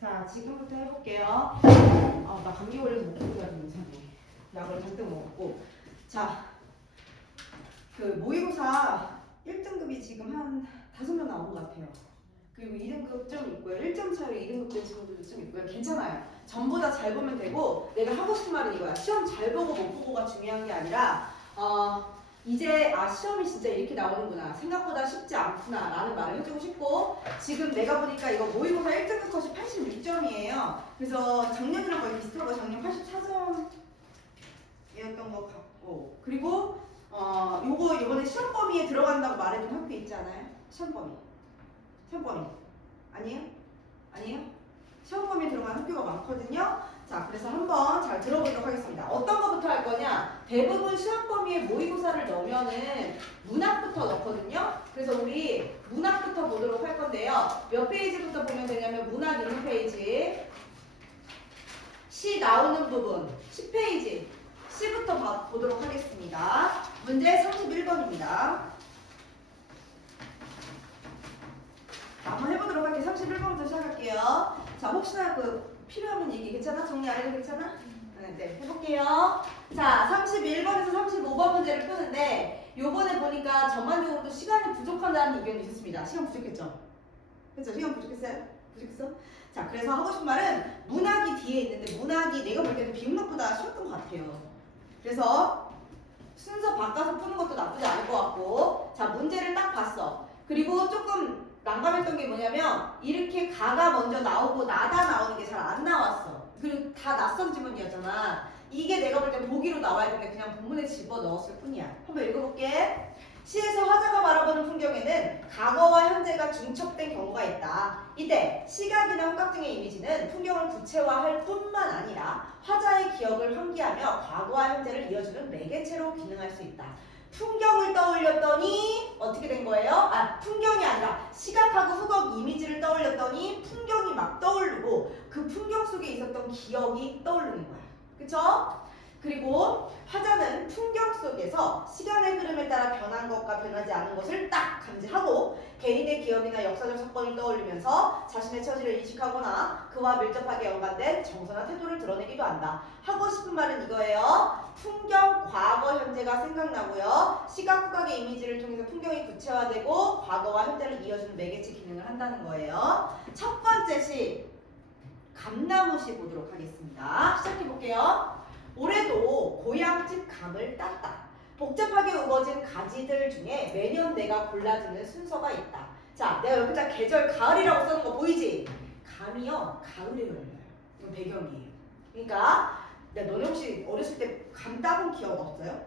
자, 지금부터 해볼게요. 나 감기 걸려서 목소리가 좀 이상해. 약을 잔뜩 먹었고. 자, 그 모의고사 1등급이 지금 한 5명 나온 것 같아요. 그리고 2등급 좀 있고요. 1점 차이로 2등급 된 친구들도 좀 있고요. 괜찮아요. 전부 다 잘 보면 되고, 내가 하고 싶은 말은 이거야. 시험 잘 보고 못 보고가 중요한 게 아니라 이제 시험이 진짜 이렇게 나오는구나, 생각보다 쉽지 않구나 라는 말을 해주고 싶고, 지금 내가 보니까 이거 모의고사 1등급 컷이 86점이에요. 그래서 작년이랑 거의 비슷하고 작년 84점이었던 것 같고, 그리고 요거 이번에 시험 범위에 들어간다고 말해준 학교 있지 않아요? 시험 범위 아니에요? 아니에요? 시험 범위에 들어간 학교가 많거든요. 자, 그래서 한번 잘 들어보도록 하겠습니다. 어떤 거부터 할 거냐? 대부분 시험 범위에 모의고사를 넣으면은 문학부터 넣거든요. 그래서 우리 문학부터 보도록 할 건데요. 몇 페이지부터 보면 되냐면 문학 있는 페이지, 시 나오는 부분 10페이지, 시부터 보도록 하겠습니다. 문제 31번입니다. 한번 해보도록 할게요. 31번부터 시작할게요. 자, 혹시나 필요하면 얘기 괜찮아? 정리 안 해도 괜찮아? 네, 해볼게요. 자, 31번에서 35번 문제를 푸는데, 요번에 보니까 전반적으로 또 시간이 부족하다는 의견이 있었습니다. 시간 부족했죠? 그렇죠? 시간 부족했어요? 부족했어? 자, 그래서 하고 싶은 말은 문학이 뒤에 있는데, 문학이 내가 볼 때는 비문학보다 쉬웠던 것 같아요. 그래서 순서 바꿔서 푸는 것도 나쁘지 않을 것 같고, 자, 문제를 딱 봤어. 그리고 조금 난감했던 게 뭐냐면, 이렇게 가가 먼저 나오고 나다 나오는 게 잘 안 나왔어. 그리고 다 낯선 지문이었잖아. 이게 내가 볼 때 보기로 나와야 되는데 그냥 본문에 집어 넣었을 뿐이야. 한번 읽어볼게. 시에서 화자가 바라보는 풍경에는 과거와 현재가 중첩된 경우가 있다. 이때 시각이나 후각증의 이미지는 풍경을 구체화할 뿐만 아니라 화자의 기억을 환기하며 과거와 현재를 이어주는 매개체로 기능할 수 있다. 풍경을 떠올렸더니 어떻게 된 거예요? 풍경이 아니라 시각하고 후각 이미지를 떠올렸더니 풍경이 막 떠오르고, 그 풍경 속에 있었던 기억이 떠오르는 거야. 그쵸? 그리고 화자는 풍경 속에서 시간의 흐름에 따라 변한 것과 변하지 않은 것을 딱 감지하고, 개인의 기억이나 역사적 사건을 떠올리면서 자신의 처지를 인식하거나 그와 밀접하게 연관된 정서나 태도를 드러내기도 한다. 하고 싶은 말은 이거예요. 풍경, 과거, 현재가 생각나고요. 시각, 후각의 이미지를 통해서 풍경이 구체화되고 과거와 현재를 이어주는 매개체 기능을 한다는 거예요. 첫 번째 시, 감나무시 보도록 하겠습니다. 시작해볼게요. 올해도 고향집 감을 땄다. 복잡하게 우거진 가지들 중에 매년 내가 골라주는 순서가 있다. 자, 내가 여기다 계절 가을이라고 써놓은 거 보이지? 감이요, 가을에 열려요. 이건 배경이에요. 그러니까 너네 혹시 어렸을 때 감 따본 기억 없어요?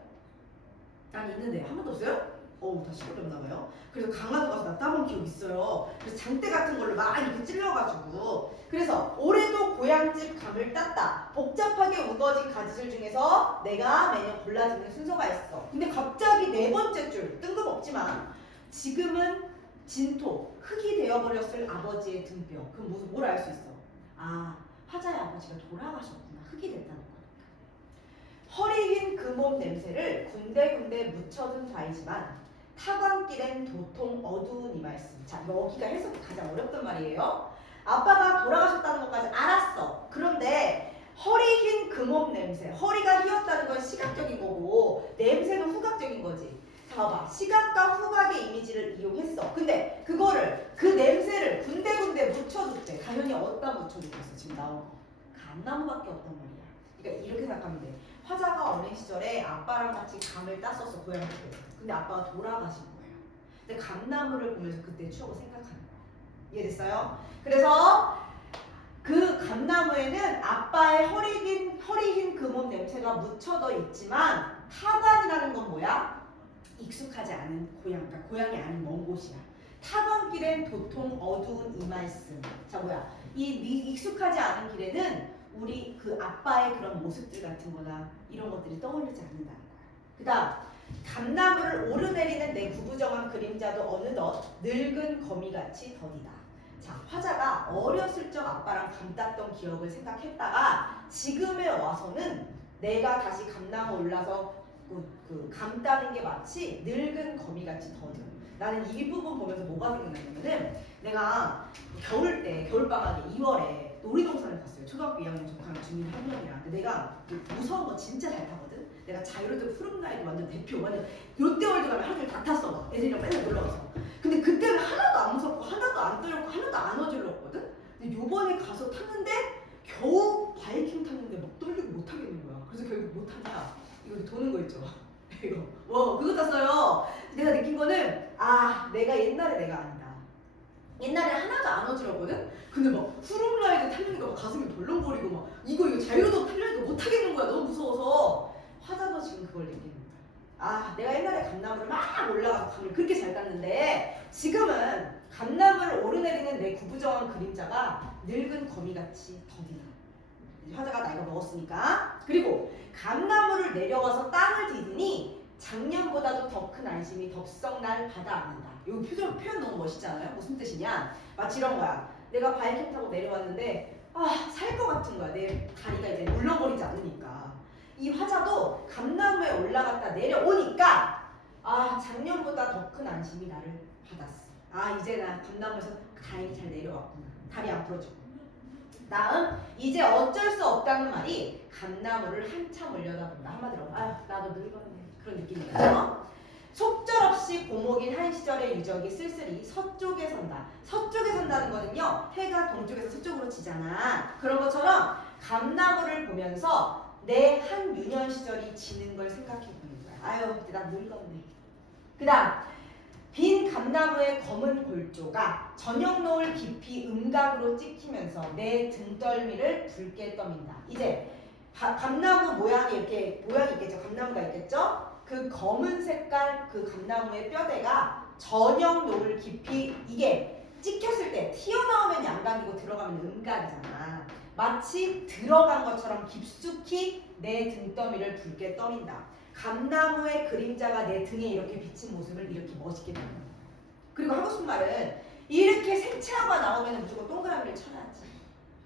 난 있는데 한 번도 없어요? 다 시끄럽나봐요. 그래서 강화도 가서 나 따본 기억 있어요. 그래서 장대 같은 걸로 막 이렇게 찔러가지고. 그래서 올해도 고향집 감을 땄다. 복잡하게 우거진 가지들 중에서 내가 매년 골라주는 순서가 있어. 근데 갑자기 네 번째 줄, 뜬금없지만 지금은 진토, 흙이 되어버렸을 아버지의 등뼈. 그럼 무슨 뭘 알 수 있어? 화자의 아버지가 돌아가셨구나. 흙이 됐다는 거야. 허리 흰 그 몸 냄새를 군데군데 묻혀둔 바이지만 타관길엔 도통 어두운 이 말씀. 자, 여기가 해석이 가장 어렵단 말이에요. 아빠가 돌아가셨다는 것까지 알았어. 그런데 허리 흰 그 몸 냄새, 허리가 휘었다는 건 시각적인 거고 냄새는 후각적인 거지. 자, 봐봐. 시각과 후각의 이미지를 이용했어. 근데 그거를, 그 냄새를 군데군데 묻혀줬대. 당연히 어디다 묻혀줬겠어? 지금 나온 거. 감나무밖에 없단 말이야. 그러니까 이렇게 생각하면 돼. 화자가 어린 시절에 아빠랑 같이 감을 땄었어, 고향집에서. 근데 아빠가 돌아가신 거예요. 근데 감나무를 보면서 그때 추억을 생각하는 거예요. 이해됐어요? 그래서 그 감나무에는 아빠의 허리 흰 그 몸 냄새가 묻혀져 있지만, 타관이라는 건 뭐야? 익숙하지 않은 고향, 그러니까 고향이 아닌 먼 곳이야. 타관길엔 도통 어두운 이 말씀. 자, 뭐야? 이 익숙하지 않은 길에는 우리 그 아빠의 그런 모습들 같은 거나 이런 것들이 떠오르지 않는다는 거야. 그 다음, 감나무를 오르내리는 내 구부정한 그림자도 어느덧 늙은 거미같이 더디다. 자, 화자가 어렸을 적 아빠랑 감 땄던 기억을 생각했다가 지금에 와서는 내가 다시 감나무 올라서 감 따는 게 마치 늙은 거미같이 더뎌. 나는 이 부분 보면서 뭐가 생각나냐면은, 내가 겨울방학에 2월에 갔어요. 초등학교 2학년 조카랑 중1 한 명이랑. 근데 내가 무서운 거 진짜 잘 타거든. 내가 자이로드 푸른라이드 완전 대표, 완전 롯데월드 가면 하루 종일 다 탔어. 막 애들이랑 맨날 놀러 가서. 근데 그때는 하나도 안 무섭고 하나도 안 떨렸고 하나도 안 어질렀거든. 근데 요번에 가서 탔는데 겨우 바이킹 탔는데 막 떨리고 못 하겠는 거야. 그래서 결국 못 하냐. 이거 도는 거 있죠. 이거 그거 탔어요. 내가 느낀 거는 내가 옛날에 내가 아니다. 옛날에 하나도 안 어지럽거든? 근데 막 후룸라이드 타려니까 막 가슴이 벌렁거리고 막 이거 자유로도 타려니까 못 하겠는 거야. 너무 무서워서. 화자도 지금 그걸 느끼는 거야. 내가 옛날에 감나무를 막 올라가서 감을 그렇게 잘 땄는데 지금은 감나무를 오르내리는 내 구부정한 그림자가 늙은 거미같이 더디다. 화자가 나이가 먹었으니까. 그리고 감나무를 내려와서 땅을 디디니 작년보다도 더 큰 안심이 덥석 날 바다 아니다. 이 표현 너무 멋있지 않아요? 무슨 뜻이냐? 마치 이런 거야. 내가 바이킹 타고 내려왔는데 살 것 같은 거야. 내 다리가 이제 물렁거리지 않으니까. 이 화자도 감나무에 올라갔다 내려오니까 작년보다 더 큰 안심이 나를 받았어. 이제 나 감나무에서 다행히 잘 내려왔구나. 다리 안 부러지고. 다음, 이제 어쩔 수 없다는 말이 감나무를 한참 올려다본다. 한마디로 나도 늙었네. 그런 느낌이에요. 속절없이 고목인 한 시절의 유적이 쓸쓸히 서쪽에 선다. 서쪽에 선다는 거는요, 해가 동쪽에서 서쪽으로 지잖아. 그런 것처럼 감나무를 보면서 내 한 유년 시절이 지는 걸 생각해 보는 거야. 이제 나 늙었네. 그 다음, 빈 감나무의 검은 골조가 저녁 노을 깊이 음각으로 찍히면서 내 등떨미를 붉게 떠민다. 이제 감나무 모양이 이렇게 모양이 있겠죠. 감나무가 있겠죠. 그 검은 색깔 그 감나무의 뼈대가 저녁 노을 깊이 이게 찍혔을 때 튀어나오면 양각이고 들어가면 음각이잖아. 마치 들어간 것처럼 깊숙이 내 등더미를 붉게 떠민다. 감나무의 그림자가 내 등에 이렇게 비친 모습을 이렇게 멋있게 보는 거야. 그리고 하고 싶은 말은 이렇게 색채화가 나오면 무조건 동그라미를 쳐야지.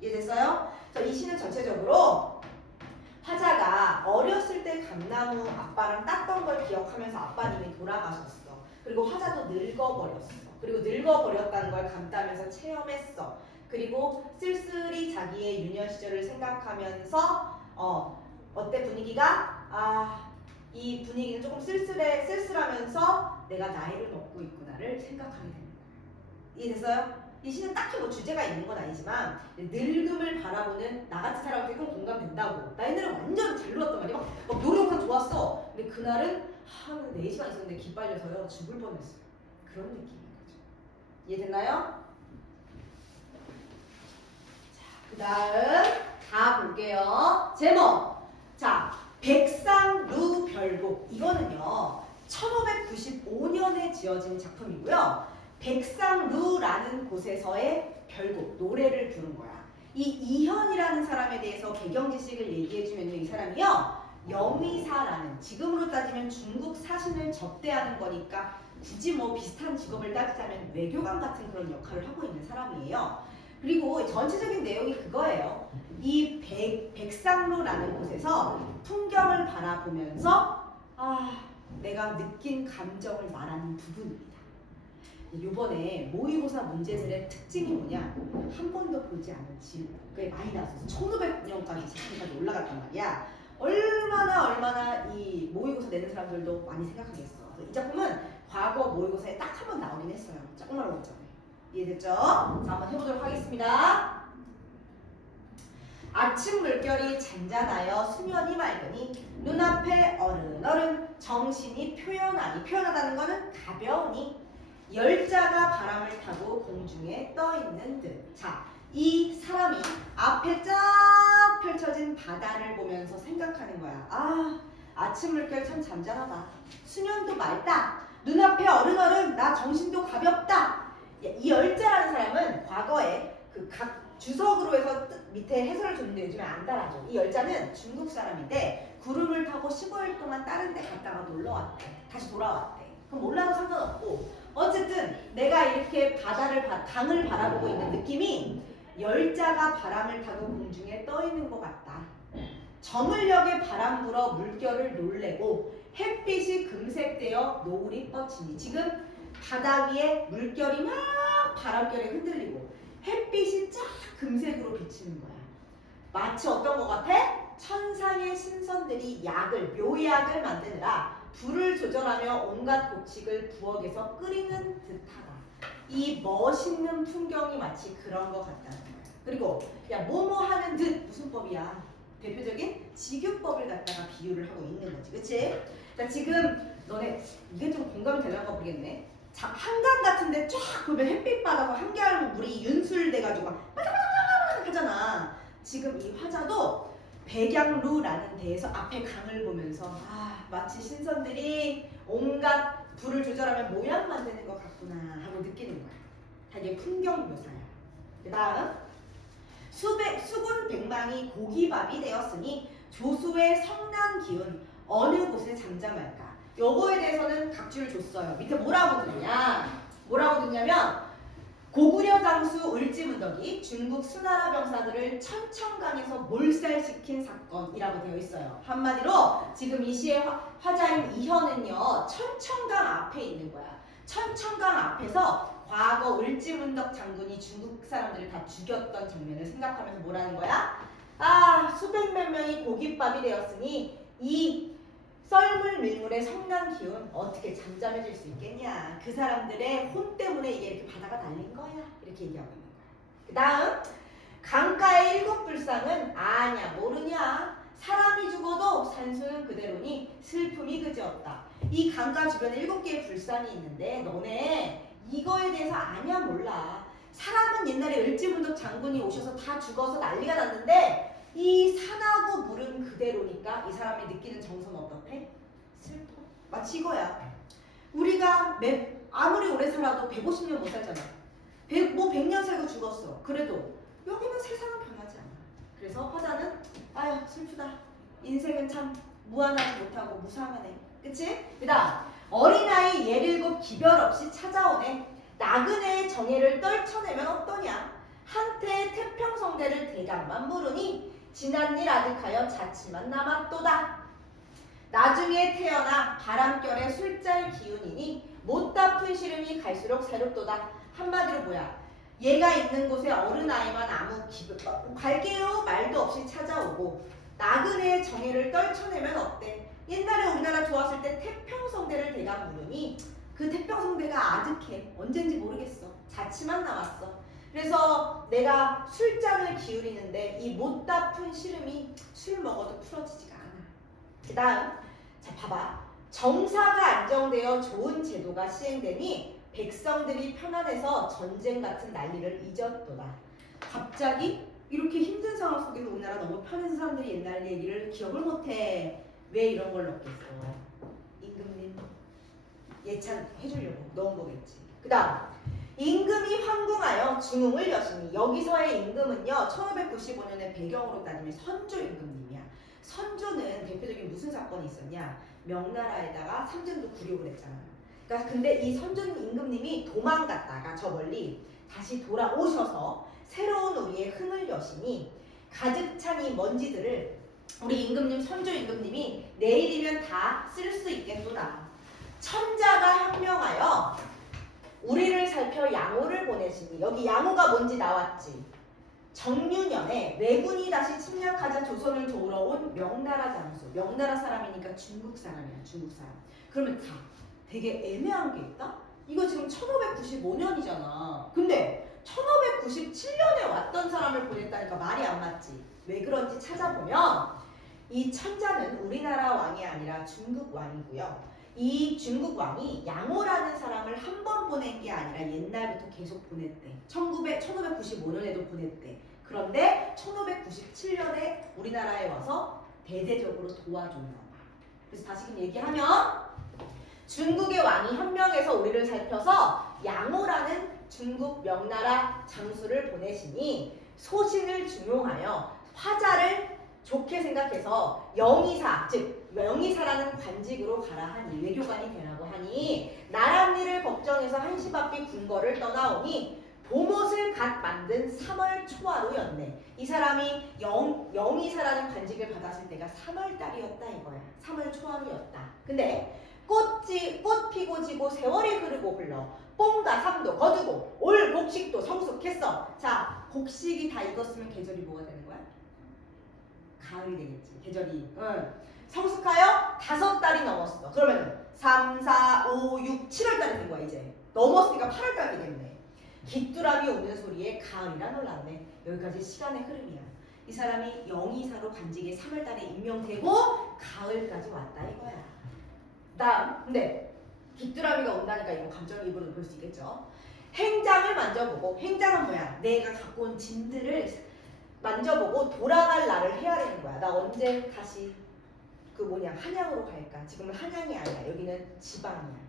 이해됐어요? 이 시는 전체적으로 화자가 어렸을 때 감나무 아빠랑 땄던 걸 기억하면서 아빠님이 돌아가셨어. 그리고 화자도 늙어버렸어. 그리고 늙어버렸다는 걸 감따면서 체험했어. 그리고 쓸쓸히 자기의 유년 시절을 생각하면서 어때 분위기가? 이 분위기는 조금 쓸쓸하면서 내가 나이를 먹고 있구나를 생각하게 되는 거예요. 이해됐어요? 이 시는 딱히 뭐 주제가 있는 건 아니지만 늙음을 바라보는 나 같은 사람한테 좀 공감된다고. 나 옛날에 완전 잘 놀았단 말이야. 막 노력한 좋았어. 근데 그날은 4시간 있었는데 기빨려서요 죽을 뻔했어요. 그런 느낌인 거죠. 이해됐나요? 그 다음 다 볼게요. 제목. 백상루별곡. 이거는요 1595년에 지어진 작품이고요. 백상루라는 곳에서의 별곡, 노래를 부른 거야. 이 이현이라는 사람에 대해서 배경 지식을 얘기해주면요, 이 사람이요 영의사라는, 지금으로 따지면 중국 사신을 접대하는 거니까 굳이 뭐 비슷한 직업을 따지자면 외교관 같은 그런 역할을 하고 있는 사람이에요. 그리고 전체적인 내용이 그거예요. 이 백상루라는 곳에서 풍경을 바라보면서 내가 느낀 감정을 말하는 부분입니다. 이번에 모의고사 문제들의 특징이 뭐냐? 한 번도 보지 않은 지구가 많이 나왔어서 1500년까지 지금까지 올라갔단 말이야. 얼마나 이 모의고사 내는 사람들도 많이 생각하겠어. 이 작품은 과거 모의고사에 딱 한 번 나오긴 했어요. 조금 어렵죠. 이해됐죠? 자, 한번 해보도록 하겠습니다. 아침 물결이 잔잔하여 수면이 맑으니 눈앞에 어른어른 정신이 표현하다는 거는 가벼우니 열자가 바람을 타고 공중에 떠있는 듯. 자, 이 사람이 앞에 쫙 펼쳐진 바다를 보면서 생각하는 거야. 아침 물결 참 잔잔하다. 수면도 맑다. 눈앞에 어른어른 나 정신도 가볍다. 이 열자라는 사람은 과거에 그 각 주석으로 해서 밑에 해설을 줬는데 요즘에 안 달아줘. 이 열자는 중국 사람인데 구름을 타고 15일 동안 다른 데 갔다가 놀러 왔대. 다시 돌아왔대. 그럼 몰라도 상관없고 어쨌든 내가 이렇게 강을 바라보고 있는 느낌이 열자가 바람을 타고 공중에 떠 있는 것 같다. 저물녘에 바람 불어 물결을 놀래고 햇빛이 금색되어 노을이 뻗치니 지금 바다 위에 물결이 막 바람결에 흔들리고 햇빛이 쫙 금색으로 비치는 거야. 마치 어떤 것 같아? 천상의 신선들이 묘약을 만드느라 불을 조절하며 온갖 곡식을 부엌에서 끓이는 듯하다. 이 멋있는 풍경이 마치 그런 것 같다는 거야. 그리고 야 뭐뭐 하는 듯 무슨 법이야? 대표적인 직유법을 갖다가 비유를 하고 있는 거지, 그치? 자, 지금 너네 이게 좀 공감이 되려나 모르겠네. 자, 한강 같은데 쫙 보면 햇빛 받아서 한겨울 물이 윤술돼가지고 막 바삭바삭 하잖아. 지금 이 화자도 백양루라는 데에서 앞에 강을 보면서 마치 신선들이 온갖 불을 조절하면 모양 만드는 것 같구나 하고 느끼는 거야. 되게 풍경 묘사야. 그 다음 수군 백망이 고기밥이 되었으니 조수의 성난 기운 어느 곳에 잠잠할까? 요거에 대해서는 각주를 줬어요. 밑에 뭐라고 듣냐면 고구려 장수 을지문덕이 중국 수나라 병사들을 천천강에서 몰살시킨 사건이라고 되어 있어요. 한마디로 지금 이 시의 화자인 이현은요, 천천강 앞에 있는 거야. 천천강 앞에서 과거 을지문덕 장군이 중국 사람들을 다 죽였던 장면을 생각하면서 뭐라는 거야? 수백몇 명이 고깃밥이 되었으니 이 썰물 밀물의 성난 기운 어떻게 잠잠해질 수 있겠냐. 그 사람들의 혼 때문에 이게 이렇게 바다가 날린 거야. 이렇게 얘기하고 있는 거야. 그 다음 강가의 일곱 불상은 아냐 모르냐. 사람이 죽어도 산수는 그대로니 슬픔이 그지없다. 이 강가 주변에 7개의 불상이 있는데 너네 이거에 대해서 아냐 몰라. 사람은 옛날에 을지문덕 장군이 오셔서 다 죽어서 난리가 났는데 이 산하고 물은 그대로니까 이 사람이 느끼는 정서는 어떻대? 슬퍼. 마치 이거야. 우리가 아무리 오래 살아도 150년 못 살잖아. 100년 살고 죽었어. 그래도 여기는 세상은 변하지 않아. 그래서 화자는 아유 슬프다. 인생은 참 무한하지 못하고 무상하네. 그치? 그 다음 어린아이 17 기별 없이 찾아오네. 나그네의 정예를 떨쳐내면 어떠냐. 한때 태평성대를 대강만 물으니 지난일 아득하여 자취만 남았도다. 나중에 태어나 바람결에 술잘 기운이니 못다 푼 시름이 갈수록 새롭도다. 한마디로 뭐야? 얘가 있는 곳에 어른아이만 아무 기분 갈게요 말도 없이 찾아오고 나그네의 정예를 떨쳐내면 어때? 옛날에 우리나라 좋았을 때 태평성대를 대강 물으니 그 태평성대가 아득해. 언젠지 모르겠어. 자취만 남았어. 그래서 내가 술잔을 기울이는데 이 못다 푼 시름이 술 먹어도 풀어지지가 않아. 그 다음 자 봐봐. 정사가 안정되어 좋은 제도가 시행되니 백성들이 편안해서 전쟁 같은 난리를 잊었도다. 갑자기 이렇게 힘든 상황 속에서 우리나라 너무 편해서 사람들이 옛날 얘기를 기억을 못해. 왜 이런 걸 넣겠어? 임금님 예찬 해주려고 넣은 거겠지. 그 다음 임금이 황궁하여 중흥을 여시니 여기서의 임금은요 1595년의 배경으로 따지면 선조 임금님이야. 선조는 대표적인 무슨 사건이 있었냐? 명나라에다가 삼전도 굴욕을 했잖아. 그러니까 근데 이 선조 임금님이 도망갔다가 저 멀리 다시 돌아오셔서 새로운 우리의 흥을 여시니 가득 찬 이 먼지들을 우리 임금님 선조 임금님이 내일이면 다 쓸 수 있겠구나. 천자가 현명하여 우리를 살펴 양호를 보내시니 여기 양호가 뭔지 나왔지. 정유년에 왜군이 다시 침략하자 조선을 도우러 온 명나라 장수. 명나라 사람이니까 중국 사람이야. 중국 사람. 그러면 다 되게 애매한 게 있다? 이거 지금 1595년이잖아. 근데 1597년에 왔던 사람을 보냈다니까 말이 안 맞지. 왜 그런지 찾아보면 이 천자는 우리나라 왕이 아니라 중국 왕이고요. 이 중국 왕이 양호라는 사람을 한 번 보낸 게 아니라 옛날부터 계속 보냈대. 1595년에도 보냈대. 그런데 1597년에 우리나라에 와서 대대적으로 도와줬나 봐. 그래서 다시금 얘기하면 중국의 왕이 현명해서 우리를 살펴서 양호라는 중국 명나라 장수를 보내시니 소신을 중용하여 화자를 좋게 생각해서 영의사, 즉 영의사라는 관직으로 가라 하니 외교관이 되라고 하니 나랏일을 걱정해서 한시바삐 궁궐을 떠나오니 봄옷을 갓 만든 3월 초하루였네. 이 사람이 영의사라는 관직을 받았을 때가 3월 달이었다 이거야. 3월 초하루였다. 근데 꽃 피고 지고 세월이 흐르고 흘러 뽕과 삼도 거두고 올 곡식도 성숙했어. 자, 곡식이 다 익었으면 계절이 뭐가 되는 거야? 가을이 되겠지. 계절이. 성숙하여 5달이 넘었어. 그러면 3, 4, 5, 6, 7월달이 된 거야 이제. 넘었으니까 8월달이 됐네. 귀뚜라미 우는 소리에 가을이라 놀랐네. 여기까지 시간의 흐름이야. 이 사람이 영의사로 관직에 3월달에 임명되고 가을까지 왔다 이거야. 근데 귀뚜라미가 온다니까 이거 감정이입으로 볼 수 있겠죠. 행장을 만져보고, 행장은 뭐야? 내가 갖고 온 짐들을 만져보고 돌아갈 날을 헤아리는 거야. 나 언제 다시 한양으로 갈까? 지금은 한양이 아니야. 여기는 지방이야.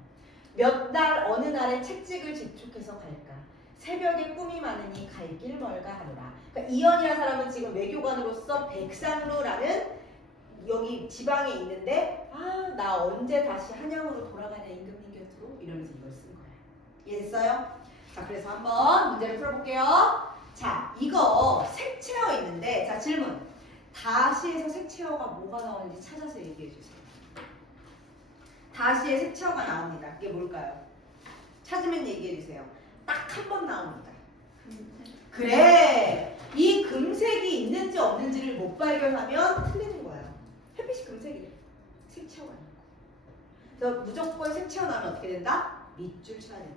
몇 날 어느 날에 채찍을 집축해서 갈까? 새벽에 꿈이 많으니 갈 길 멀가 하노라. 그러니까 이연이라는 사람은 지금 외교관으로서 백상루라는 여기 지방에 있는데 나 언제 다시 한양으로 돌아가냐 임금님 곁으로 이러면서 이걸 쓴 거야. 이해됐어요? 자, 그래서 한번 문제를 풀어볼게요. 자, 이거 색채어 있는데 자, 질문. 다시에서 색채어가 뭐가 나오는지 찾아서 얘기해 주세요. 다시에 색채어가 나옵니다. 그게 뭘까요? 찾으면 얘기해 주세요. 딱 한 번 나옵니다. 그래! 이 금색이 있는지 없는지를 못 발견하면 틀리는 거야. 햇빛이 금색이래. 색채어가 있는 거. 그래서 무조건 색채어 나면 어떻게 된다? 밑줄 쳐야 된다.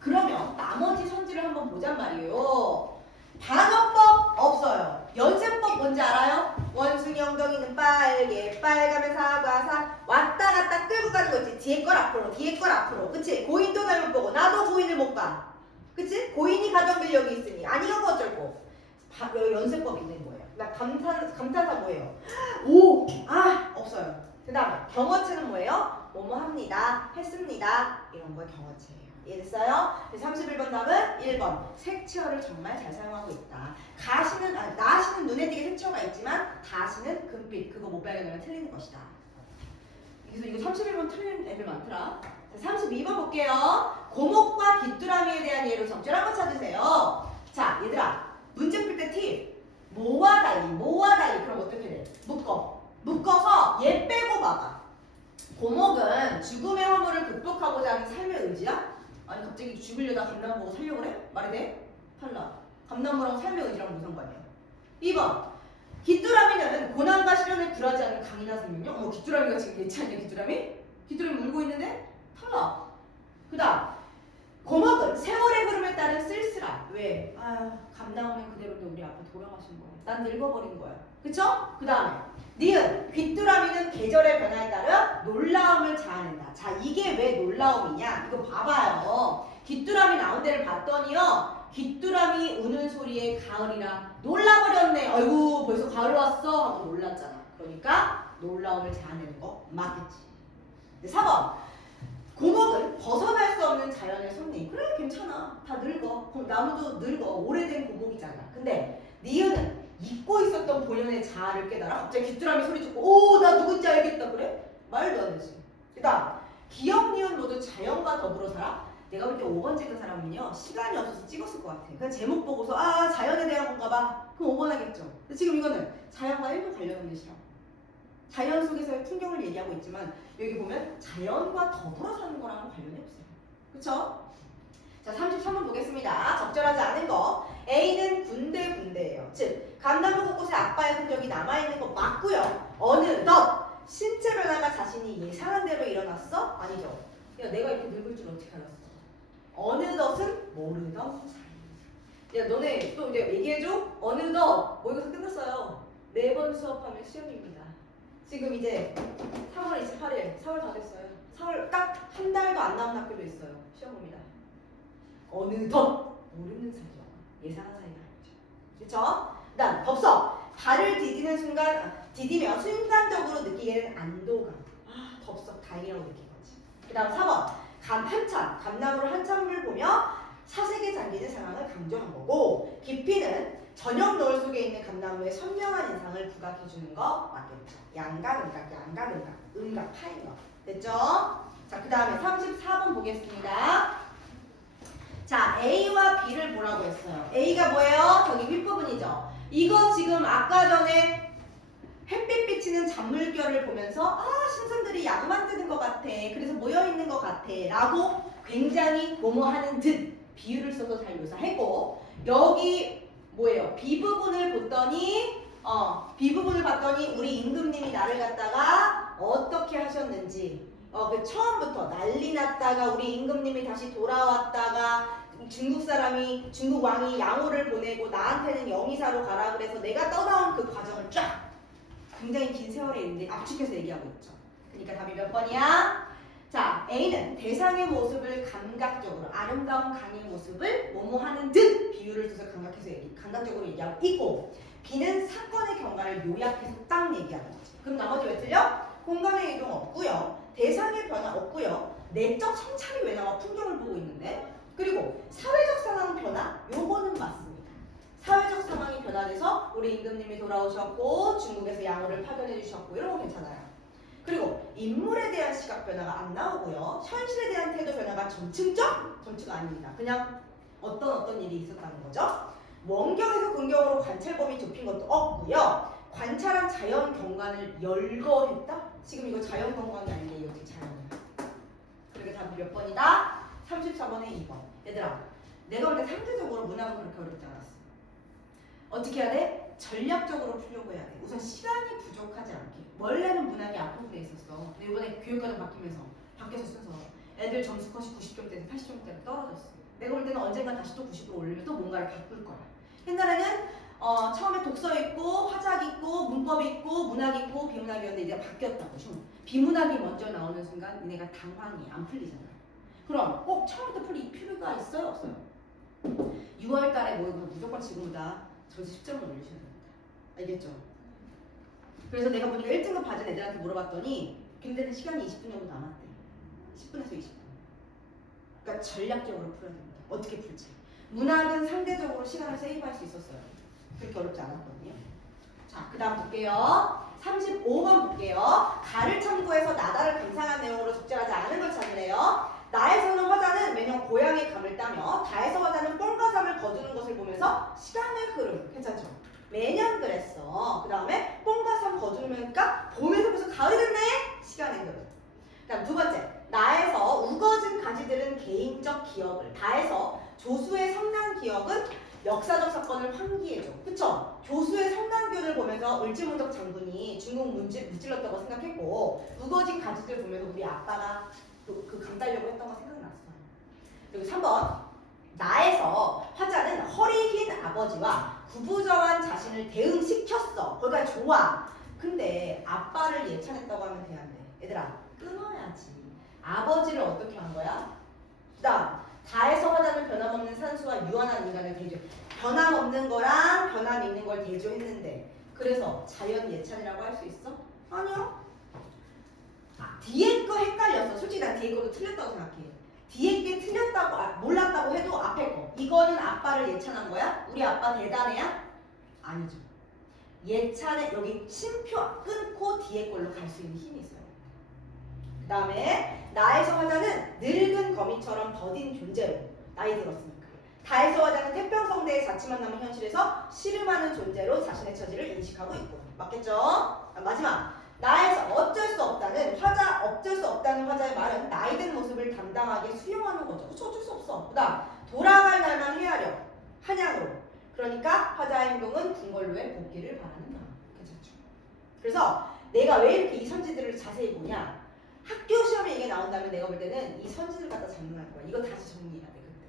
그러면 나머지 선지를 한번 보잔 말이에요. 반어법 없어요. 연세법 뭔지 알아요? 원숭이 엉덩이는 빨개, 빨가면 사과사, 왔다 갔다 끌고 가는 거 있지. 뒤에 걸 앞으로, 뒤에 걸 앞으로. 그치? 고인도 잘못 보고 나도 고인을 못 가. 그치? 고인이 가정빌력이 있으니 아니가 뭐 어쩔고. 연세법 있는 거예요. 나 감탄사 뭐예요? 오! 없어요. 그 다음에 경어체는 뭐예요? 뭐뭐 합니다, 했습니다. 이런 거 경어체예요. 이해됐어요? 31번 답은 1번. 색채어를 정말 잘 사용하고 있다. 나시는 눈에 띄게 색채어가 있지만 다시는 금빛. 그거 못 발견하면 틀리는 것이다. 그래서 이거 31번 틀리는 애들 많더라. 자, 32번 볼게요. 고목과 귀뚜라미에 대한 예로 적절한 거 찾으세요. 자, 얘들아. 문제 풀 때 팁. 뭐와 달리. 그럼 어떻게 돼? 묶어서 얘 빼고 봐봐. 고목은 죽음의 허물을 극복하고자 하는 삶의 의지야? 아니 갑자기 죽으려다 감나무 보고 살려고 그래? 말이 돼? 탈락. 감나무랑 삶의 의지랑 무슨 관계야? 2번. 귀뚜라미는 고난과 시련을 굴하지 않는 강인한 생명력. 귀뚜라미가 지금 예치 않냐 귀뚜라미? 귀뚜라미 울고 있는데? 탈락. 그 다음. 고목은 세월의 흐름에 따른 쓸쓸함. 왜? 감나무는 그대로인데 우리 아빠 돌아가신 거야. 난 늙어버린 거야. 그쵸? 그 다음에 니은 귀뚜라미는 계절의 변화에 따라 놀라움을 자아낸다. 자, 이게 왜 놀라움이냐? 이거 봐봐요. 귀뚜라미 나온 데를 봤더니요. 귀뚜라미 우는 소리에 가을이라 놀라버렸네. 아이고 벌써 가을 왔어 하고 놀랐잖아. 그러니까 놀라움을 자아내는 거 맞겠지. 4번. 고목은 벗어날 수 없는 자연의 섭리. 그래 괜찮아. 다 늙어. 나무도 늙어. 오래된 고목이잖아. 근데 니은은 잊고 있었던 본연의 자아를 깨달아 갑자기 귀뚜라미 소리 듣고 오 나 누군지 알겠다 그래? 말도 안 되지. 그 다음 기억 니은 모두 자연과 더불어 살아. 내가 볼 때 5번 찍은 사람은요 시간이 없어서 찍었을 것 같아. 그냥 제목 보고서 자연에 대한 건가 봐. 그럼 5번 하겠죠. 근데 지금 이거는 자연과 1도 관련 없는 실험. 자연 속에서의 풍경을 얘기하고 있지만 여기 보면 자연과 더불어 사는 거랑은 관련이 없어요. 그쵸? 자, 33번 보겠습니다. 적절하지 않은 거. A는 군데군데예요. 즉, 감나무 곳곳에 아빠의 흔적이 남아있는 거 맞고요. 어느덧 신체 변화가 자신이 예상한 대로 일어났어? 아니죠. 야, 내가 이렇게 늙을 줄 어떻게 알았어? 어느덧은 모르던 사이. 야, 너네 또 이제 얘기해줘? 어느덧 모의고사 끝났어요. 4번 수업하면 시험입니다. 지금 이제 3월 28일, 4월 다 됐어요. 4월 딱 한 달도 안 남은 학교도 있어요. 시험 봅니다. 어느덧 모르는 사이죠. 예상한 사이가 아니죠. 그쵸? 그 다음 덥석. 발을 디디며 순간적으로 느끼게 되는 안도감. 덥석 다행이라고 느낀 거지. 그 다음 4번. 감나무를 한참을 보며 사색에 잠기는 상황을 강조한 거고, 깊이는 저녁 노을 속에 있는 감나무의 선명한 인상을 부각해주는 거 맞겠죠. 양각, 음각, 파인 거. 됐죠? 자, 그 다음에 34번 보겠습니다. 자, A와 B를 보라고 했어요. A가 뭐예요? 저기 윗부분이죠. 이거 지금 아까 전에 햇빛 비치는 잔물결을 보면서 신선들이 약 만드는 것 같아. 그래서 모여있는 것 같아. 라고 굉장히 뭐뭐하는 듯 비유를 써서 잘 묘사했고, 여기 뭐예요? B 부분을 봤더니 B 부분을 봤더니 우리 임금님이 나를 갖다가 어떻게 하셨는지 그 처음부터 난리 났다가 우리 임금님이 다시 돌아왔다가 중국 왕이 양호를 보내고 나한테는 영의사로 가라 그래서 내가 떠나온 그 과정을 쫙 굉장히 긴 세월에 있는데 압축해서 얘기하고 있죠. 그러니까 답이 몇 번이야? 자, A는 대상의 모습을 감각적으로 아름다운 강의 모습을 뭐뭐 하는 듯 비유를 써서 감각적으로 얘기하고 있고 B는 사건의 경과를 요약해서 딱 얘기하는 거지. 그럼 나머지 왜 틀려? 공간의 이동 없고요. 대상의 변화 없고요. 내적 성찰이 왜 나와? 풍경을 보고 있는데. 그리고 사회적 상황 변화? 요거는 맞습니다. 사회적 상황이 변화돼서 우리 임금님이 돌아오셨고 중국에서 양호를 파견해 주셨고 이런 거 괜찮아요. 그리고 인물에 대한 시각 변화가 안 나오고요. 현실에 대한 태도 변화가 점층적? 점층 아닙니다. 그냥 어떤 일이 있었다는 거죠. 원경에서 근경으로 관찰 범위 좁힌 것도 없고요. 관찰한 자연 경관을 열거했다? 지금 이거 자연 경관이 아닌데 여기 자연이야. 그러니까 답이 몇 번이다? 34번에 2번. 얘들아, 내가 볼 때 상대적으로 문학은 그렇게 어렵지 않았어. 어떻게 해야 돼? 전략적으로 풀려고 해야 돼. 우선 시간이 부족하지 않게. 원래는 문학이 앞부분에 있었어. 근데 이번에 교육과정 바뀌면서 바뀌어서 순서. 애들 점수 컷이 90점대에서 80점대로 떨어졌어. 내가 볼 때는 언젠가 다시 또 90으로 올리면 또 뭔가를 바꿀 거야. 옛날에는 처음에 독서 있고 화작 있고 문법 있고 문학 있고 비문학이었는데 이제 바뀌었다고. 비문학이 먼저 나오는 순간 니네가 당황이 안 풀리잖아. 그럼 꼭 처음부터 풀 필요가 있어요? 없어요? 6월 달에 모의고사 무조건 지금보다 점수 10점을 올리셔야 됩니다. 알겠죠? 그래서 내가 보니까 1등급 받은 애들한테 물어봤더니 걔네들은 시간이 20분 정도 남았대. 10분에서 20분. 그러니까 전략적으로 풀어야 됩니다. 어떻게 풀지. 문학은 상대적으로 시간을 세이브할 수 있었어요. 그렇게 어렵지 않았거든요. 자, 그 다음 볼게요. 35번 볼게요. 가를 참고해서 나다를 감상한 내용으로 적절하지 않은 걸 찾으래요. 나에서는 화자는 매년 고향의 감을 따며 다에서 화자는 뽕과 삼을 거두는 것을 보면서 시간의 흐름. 괜찮죠? 매년 그랬어. 그 다음에 뽕과 삼 거두니까 봄에서 벌써 가을이 됐네? 시간의 흐름. 그 다음 두 번째. 나에서 우거진 가지들은 개인적 기억을, 다에서 조수의 성난 기억은 역사적 사건을 환기해줘. 그쵸? 조수의 성난기운을 보면서 을지문덕 장군이 중국 무찔렀다고 생각했고 우거진 가지들 보면서 우리 아빠가 그 감 따려고 했던 거 생각났어. 그리고 3번. 나에서 화자는 허리 흰 아버지와 구부정한 자신을 대응시켰어. 거기가 좋아. 근데 아빠를 예찬했다고 하면 돼, 안 돼? 얘들아, 끊어야지. 아버지를 어떻게 한 거야? 그다음 다에서 화자는 변함없는 산수와 유한한 인간을 대조. 변함없는 거랑 변함 있는 걸 대조했는데 그래서 자연 예찬이라고 할 수 있어? 아니요. 뒤에 거 헷갈렸어. 솔직히 난 뒤에 거도 틀렸다고 생각해. 뒤에 게 틀렸다고 몰랐다고 해도 앞에 거 이거는 아빠를 예찬한 거야? 우리 아빠 대단해야? 아니죠. 예찬에 여기 심표 끊고 뒤에 걸로 갈 수 있는 힘이 있어요. 그 다음에 나에서 화자는 늙은 거미처럼 더딘 존재로 나이 들었으니까. 다에서 화자는 태평성대의 자취만 남은 현실에서 씨름하는 존재로 자신의 처지를 인식하고 있고. 맞겠죠? 마지막. 나에서 어쩔 수 없다는 화자의 말은 나이든 모습을 담당하게 수용하는 거죠. 그쵸? 어쩔 수 없어. 그 다음 돌아갈 날만 헤아려 한양으로. 그러니까 화자의 행동은 궁궐로의 복귀를 바라는 마음. 괜찮죠? 그래서 내가 왜 이렇게 이 선지들을 자세히 보냐. 학교 시험에 이게 나온다면 내가 볼 때는 이 선지들 갖다 작성할 거야. 이거 다시 정리해야 돼 그때.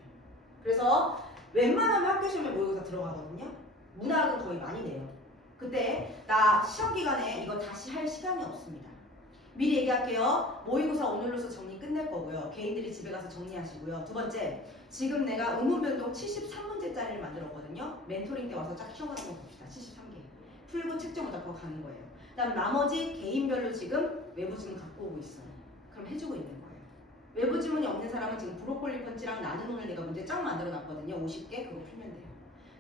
그래서 웬만하면 학교 시험에 모의고사 들어가거든요. 문학은 거의 많이 내요. 그때 나 시험 기간에 이거 다시 할 시간이 없습니다. 미리 얘기할게요. 모의고사 오늘로서 정리 끝낼 거고요. 개인들이 집에 가서 정리하시고요. 두 번째, 지금 내가 의문변동 73문제짜리를 만들었거든요. 멘토링 때 와서 쫙 시험하는 거 봅시다. 73개. 풀고 책정을 잡고 가는 거예요. 그 다음 나머지 개인별로 지금 외부 지문 갖고 오고 있어요. 그럼 해주고 있는 거예요. 외부 지문이 없는 사람은 지금 브로콜리 펀치랑 나는 오늘 내가 문제 쫙 만들어 놨거든요. 50개 그거 풀면 돼요.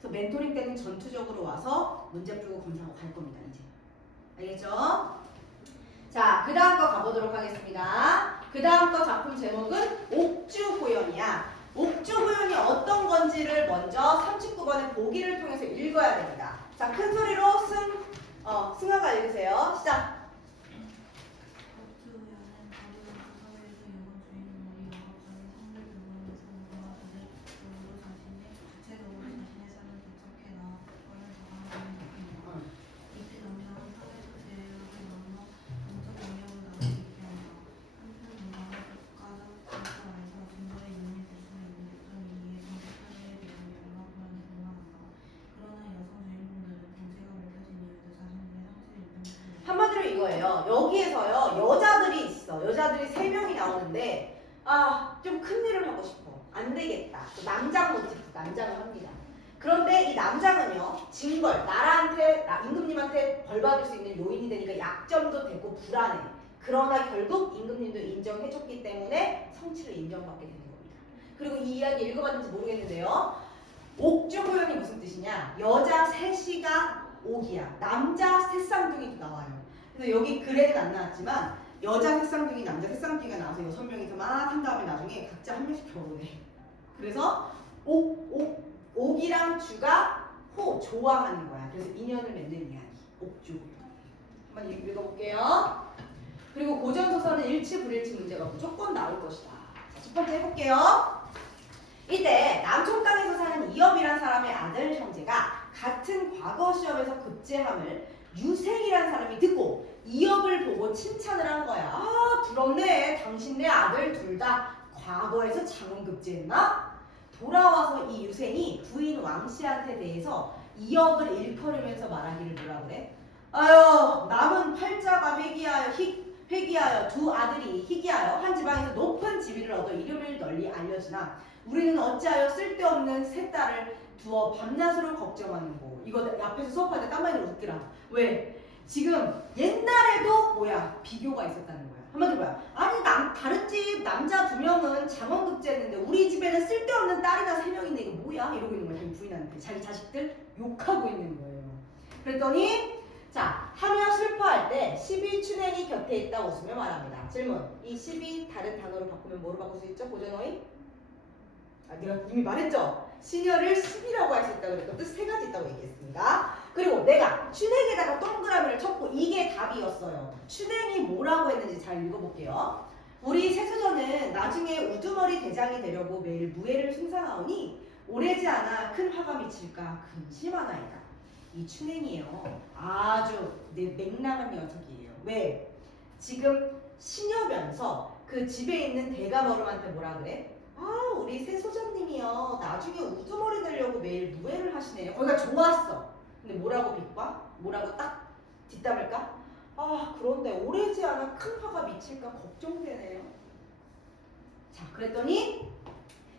그래서 멘토링 때는 전투적으로 와서 문제 풀고 검사하고 갈 겁니다. 이제 알겠죠? 자, 그 다음 거 가보도록 하겠습니다. 그 다음 거 작품 제목은 옥주호연이야. 옥주호연이 어떤 건지를 먼저 39번의 보기를 통해서 읽어야 됩니다. 자, 큰 소리로 승아가 읽으세요. 시작. 거예요. 여기에서요 여자들이 있어. 여자들이 3명이 나오는데 좀 큰 일을 하고 싶어. 안 되겠다. 남장 모티프, 남장을 합니다. 그런데 이 남장은요 징벌, 나라한테 임금님한테 벌 받을 수 있는 요인이 되니까 약점도 되고 불안해. 그러나 결국 임금님도 인정해줬기 때문에 성취를 인정받게 되는 겁니다. 그리고 이 이야기 읽어봤는지 모르겠는데요. 옥주호연이 무슨 뜻이냐? 여자 셋이가 옥이야. 남자 셋쌍둥이도 나와요. 그래서 여기 글에는 안 나왔지만 여자 셋쌍둥이, 남자 셋쌍둥이가 나와서 6명이서 막 한 다음에 나중에 각자 한 명씩 결혼해. 그래서 옥이랑 주가 좋아하는 거야. 그래서 인연을 맺는 이야기. 옥주호연. 한번 읽어볼게요. 그리고 고전소설은 일치 불일치 문제가 무조건 나올 것이다. 자, 첫 번째 해볼게요. 이때 남촌강에서 사는 이업이란 사람의 아들 형제가 같은 과거 시험에서 급제함을 유생이란 사람이 듣고 이업을 보고 칭찬을 한 거야. 부럽네. 당신네 아들 둘 다 과거에서 장원급제했나? 돌아와서 이 유생이 부인 왕씨한테 대해서 이업을 일컬으면서 말하기를 뭐라 그래? 남은 팔자가 회귀하여 두 아들이 희귀하여 한 지방에서 높은 지위를 얻어 이름을 널리 알려지나 우리는 어찌하여 쓸데없는 세 딸을 두어 밤낮으로 걱정하는고. 이거 앞에서 수업할 때 딴 말로 웃더라. 왜? 지금 옛날에도 비교가 있었다는 거야. 한마디로 아니 다른 집 남자 2명은 장원급제했는데 우리 집에는 쓸데없는 딸이나 3명인데 이거 뭐야? 이러고 있는 거야. 자기 부인한테. 자기 자식들 욕하고 있는 거예요. 그랬더니 하며 슬퍼할 때 12춘행이 곁에 있다 웃으며 말합니다. 질문. 이 12 다른 단어로 바꾸면 뭐로 바꿀 수 있죠? 고전어휘? 내가 이미 말했죠? 시녀를 10이라고 할 수 있다고 그랬고 뜻 3가지 있다고 얘기했습니다. 그리고 내가 춘행에다가 동그라미를 쳤고 이게 답이었어요. 춘행이 뭐라고 했는지 잘 읽어볼게요. 우리 세수전은 나중에 우두머리 대장이 되려고 매일 무예를 숭상하오니 오래지 않아 큰 화가 미칠까 근심하나이다. 이 춘행이에요. 아주 맹랑한 녀석이에요. 왜? 지금 시녀면서 그 집에 있는 대가머름한테 뭐라 그래? 우리 세소장님이요 나중에 우두머리 되려고 매일 무예를 하시네요. 거기가 좋았어. 근데 뭐라고 빗봐? 뭐라고 딱 뒷담을까? 그런데 오래지 않아 큰 화가 미칠까 걱정되네요. 자, 그랬더니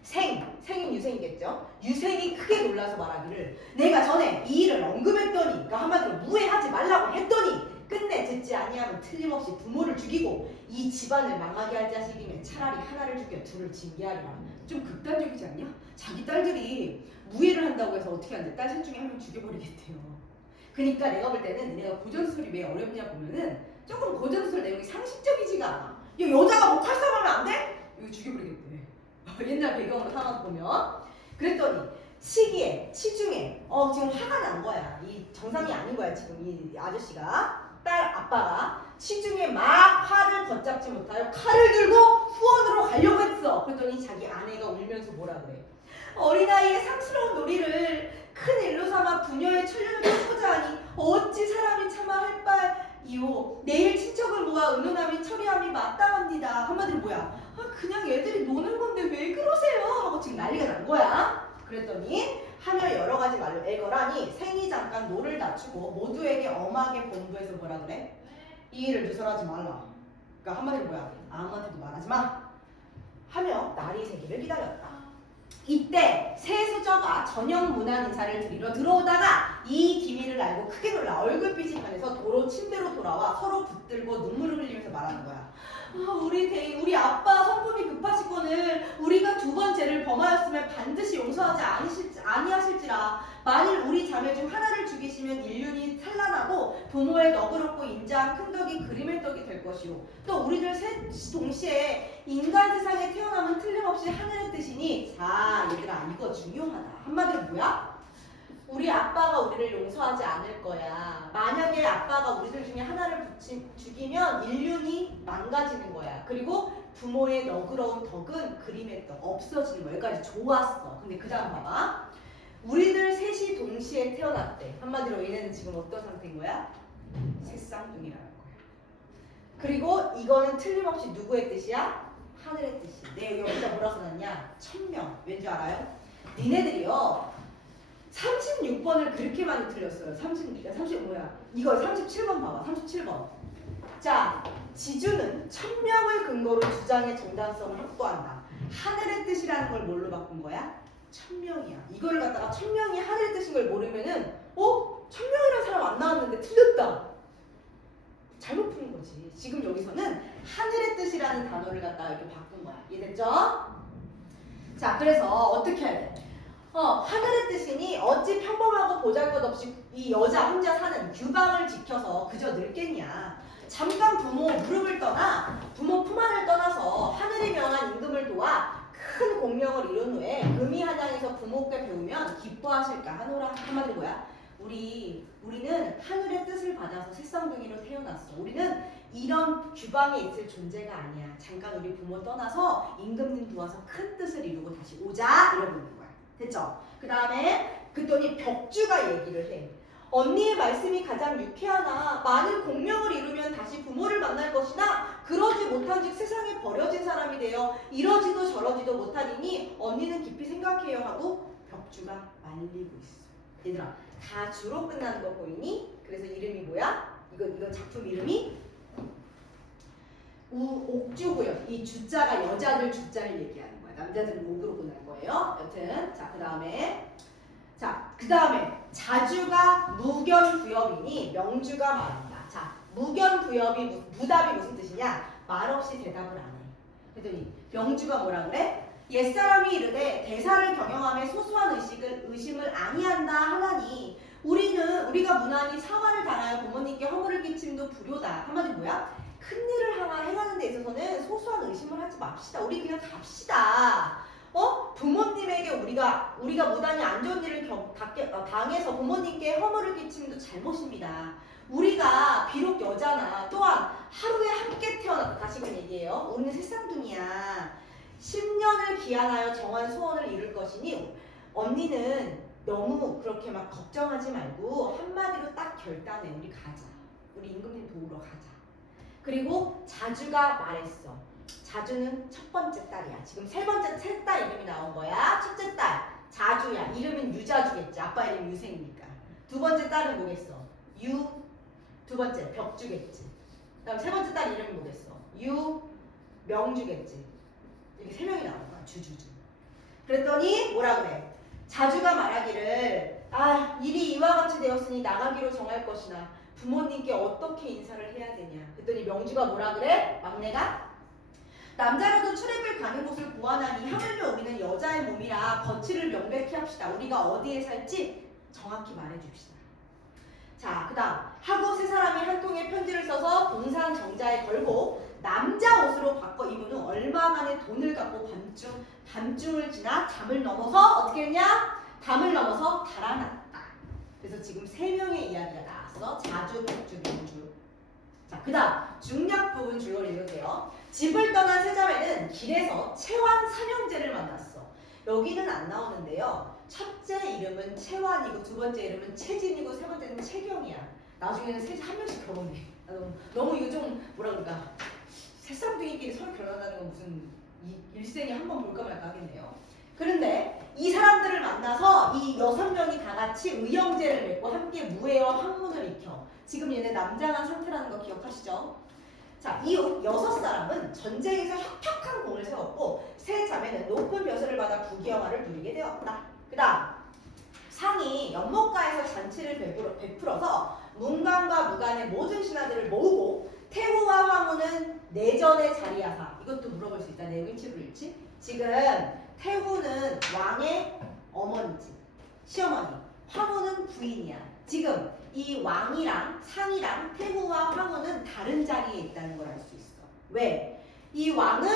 생인 유생이겠죠? 유생이 크게 놀라서 말하기를 내가 전에 이 일을 언급했더니, 그러니까 한마디로 무예하지 말라고 했더니 끝내 듣지 아니하면 틀림없이 부모를 죽이고 이 집안을 망하게 할 자식이면 차라리 하나를 죽여 둘을 징계하리라. 좀 극단적이지 않냐? 자기 딸들이 무예를 한다고 해서 어떻게 하는데 딸 셋 중에 한 명 죽여버리겠대요. 그러니까 내가 볼 때는 내가 고전술이 왜 어렵냐 보면은 조금 고전술 내용이 상식적이지가 않아. 여자가 뭐 칼싸움하면 안 돼? 이거 죽여버리겠대. 옛날 배경으로 삼아서 보면. 그랬더니 치중에 지금 화가 난 거야. 이 정상이 아닌 거야 지금 이 아저씨가. 딸 아빠가 치중에 막 화를 걷잡지 못하여 칼을 들고 후원으로 가려고 했어. 그랬더니 자기 아내가 울면서 뭐라 그래? 어린아이의 상스러운 놀이를 큰 일로 삼아 부녀의 천륜을 펴고자 하니 어찌 사람이 참아 할 바이오. 내일 친척을 모아 의논함이 처리함이 마땅합니다. 한마디로 뭐야? 그냥 애들이 노는 건데 왜 그러세요? 하고 지금 난리가 난 거야. 그랬더니 하며 여러 가지 말로 애걸하니 생이 잠깐 노를 낮추고 모두에게 엄하게 본부해서 뭐라 그래? 이 일을 누설하지 말라. 그러니까 한마디로 뭐야? 아무한테도 말하지 마. 하며 날이 새기를 기다렸다. 이때 세수저가 저녁 문안 인사를 드리러 들어오다가 이 기밀을 알고 크게 놀라 얼굴빛이 변해서 도로 침대로 돌아와 서로 붙들고 눈물을 흘리면서 말하는 거야. 우리 아빠 성품이 급하시거늘 우리가 2번 죄를 범하였으면 반드시 용서하지 아니하실지라. 만일 우리 자매 중 하나를 죽이시면 인륜이 산란하고 부모의 너그럽고 인자한 큰덕이 그림의 떡이 될 것이오. 또 우리들 셋 동시에 인간 세상에 태어나면 틀림없이 하늘의 뜻이니. 자 얘들아 이거 중요하다. 한마디로 뭐야? 우리 아빠가 우리를 용서하지 않을 거야. 만약에 아빠가 우리들 중에 하나를 죽이면 인륜이 망가지는 거야. 그리고 부모의 너그러운 덕은 그림의 떡 없어지는 거야. 여기까지 좋았어. 근데 그 다음 봐봐. 우리들 셋이 동시에 태어났대. 한마디로 얘네는 지금 어떤 상태인 거야? 새쌍둥이라는 거야. 그리고 이거는 틀림없이 누구의 뜻이야? 하늘의 뜻이. 내 여기다 뭐라 써놨냐? 천명. 왠지 알아요? 니네들이요 36번을 그렇게 많이 틀렸어요. 이거 37번 봐봐. 37번. 자, 지주는 천명을 근거로 주장의 정당성을 확보한다. 하늘의 뜻이라는 걸 뭘로 바꾼 거야? 천명이야. 이걸 갖다가 천명이 하늘의 뜻인 걸 모르면은 천명이라는 사람 안 나왔는데 틀렸다. 잘못 푸는 거지. 지금 여기서는 하늘의 뜻이라는 단어를 갖다가 이렇게 바꾼 거야. 이해됐죠? 자, 그래서 어떻게 해야 돼? 하늘의 뜻이니 어찌 평범하고 보잘것없이 이 여자 혼자 사는 규방을 지켜서 그저 늙겠냐. 잠깐 부모 무릎을 떠나 부모 품 안을 떠나서 하늘이 명한 임금을 도와 큰 공명을 이룬 후에 금이 한양에서 부모께 배우면 기뻐하실까 하노라. 한마디로 뭐야? 우리는 하늘의 뜻을 받아서 새쌍둥이로 태어났어. 우리는 이런 규방에 있을 존재가 아니야. 잠깐 우리 부모 떠나서 임금님 도와서 큰 뜻을 이루고 다시 오자 이러고 있는 거야. 됐죠? 그 다음에 그랬더니 벽주가 얘기를 해. 언니의 말씀이 가장 유쾌하나 많은 공명을 이루면 다시 부모를 만날 것이나 그러지 못한즉 세상에 버려진 사람이 되어 이러지도 저러지도 못하리니 언니는 깊이 생각해요 하고 벽주가 말리고 있어. 얘들아 다 주로 끝나는 거 보이니? 그래서 이름이 뭐야? 이거 작품 이름이 옥주고요. 이 주자가 여자들 주자를 얘기하는 거야. 남자들은 옥으로 끝날 거예요. 여튼 자 그 다음에 자주가 무견부엽이니 명주가 말한다. 자, 무견부엽이 무답이 무슨 뜻이냐? 말없이 대답을 안 해. 그랬더니 명주가 뭐라 그래? 옛사람이 이르되 대사를 경영함에 소소한 의심을 아니한다 하나니 우리가 무난히 사화를 당하여 부모님께 허물을 끼침도 불효다. 한마디 뭐야? 큰 일을 하나 행하는 데 있어서는 소소한 의심을 하지 맙시다. 우리 그냥 갑시다. 부모님에게 우리가 무단히 안 좋은 일을 당해서 부모님께 허물을 끼침도 잘못입니다. 우리가 비록 여자나 또한 하루에 함께 태어났다. 다시금 얘기해요. 우리는 새쌍둥이야. 10년을 기한하여 정한 소원을 이룰 것이니 언니는 너무 그렇게 막 걱정하지 말고 한마디로 딱 결단해. 우리 가자. 우리 임금님 도우러 가자. 그리고 자주가 말했어. 자주는 첫 번째 딸이야. 지금 세 딸 이름이 나온 거야. 첫째 딸 자주야. 이름은 유자주겠지. 아빠 이름 유생이니까. 두 번째 딸은 뭐겠어? 두 번째 벽주겠지. 그다음 세 번째 딸 이름이 뭐겠어? 명주겠지. 이렇게 세 명이 나온 거야. 주주주. 그랬더니 뭐라 그래? 자주가 말하기를 일이 이와 같이 되었으니 나가기로 정할 것이나 부모님께 어떻게 인사를 해야 되냐. 그랬더니 명주가 뭐라 그래? 막내가 남자라도 출입을 가는 곳을 보아하니 하물며 우리는 여자의 몸이라 거취를 명백히 합시다. 우리가 어디에 살지 정확히 말해줍시다. 자, 그 다음 하고 세 사람이 한 통의 편지를 써서 동산 정자에 걸고 남자 옷으로 바꿔 입은 후 얼마 만에 돈을 갖고 밤중을 지나 담을 넘어서 어떻게 했냐? 담을 넘어서 달아났다. 그래서 지금 세 명의 이야기가 나왔어. 자주, 벽주, 명주. 자, 그 다음 중략 부분 줄로 읽으세요. 집을 떠난 세 자매는 길에서 채완 삼형제를 만났어. 여기는 안 나오는데요. 첫째 이름은 채완이고 두 번째 이름은 채진이고 세 번째는 채경이야. 나중에는 셋이 한 명씩 결혼해. 너무 이거 좀 뭐라 그럴까? 새쌍둥이끼리 서로 결혼한다는 건 무슨 일생에 한 번 볼까 말까 하겠네요. 그런데 이 사람들을 만나서 이 6명이 다 같이 의형제를 맺고 함께 무예와 학문을 익혀. 지금 얘네 남장한 상태라는 거 기억하시죠? 자, 이 6사람은 전쟁에서 혁혁한 공을 세웠고 세 자매는 높은 벼슬을 받아 부귀영화를 누리게 되었다. 그 다음 상이 연못가에서 잔치를 베풀어서 문간과 무간의 모든 신하들을 모으고 태후와 황후는 내전에 자리하사. 이것도 물어볼 수 있다. 내용 일치로 일치. 지금 태후는 왕의 어머니지. 시어머니. 황후는 부인이야. 지금 이 왕이랑 상이랑 태후와 황후는 다른 자리에 있다는 걸 알 수 있어. 왜? 이 왕은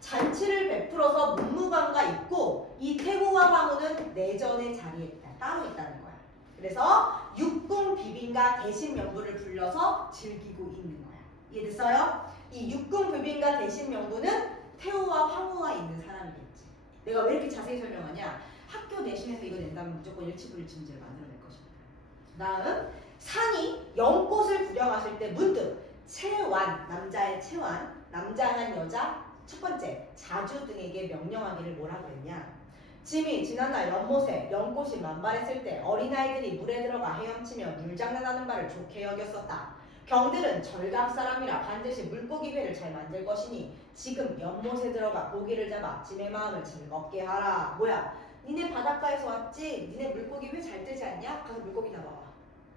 잔치를 베풀어서 문무관과 있고 이 태후와 황후는 내전의 자리에 있다. 따로 있다는 거야. 그래서 육궁 비빈가 대신 명부를 불러서 즐기고 있는 거야. 이해됐어요? 이 육궁 비빈가 대신 명부는 태후와 황후가 있는 사람이겠지. 내가 왜 이렇게 자세히 설명하냐? 학교 내신에서 이거 낸다면 무조건 일치불일치 문제를 만들어낼 것입니다. 다음 상이 연꽃을 구경하실 때 문득 채완, 남자의 채완, 남장한 여자 첫 번째 자주 등에게 명령하기를 뭐라고 했냐? 짐이 지난날 연못에 연꽃이 만발했을 때 어린아이들이 물에 들어가 헤엄치며 물장난하는 바를 좋게 여겼었다. 경들은 절강 사람이라 반드시 물고기 회를 잘 만들 것이니 지금 연못에 들어가 고기를 잡아 짐의 마음을 즐겁게 하라. 뭐야? 니네 바닷가에서 왔지? 니네 물고기 회 잘 뜨지 않냐? 가서 물고기 잡아와.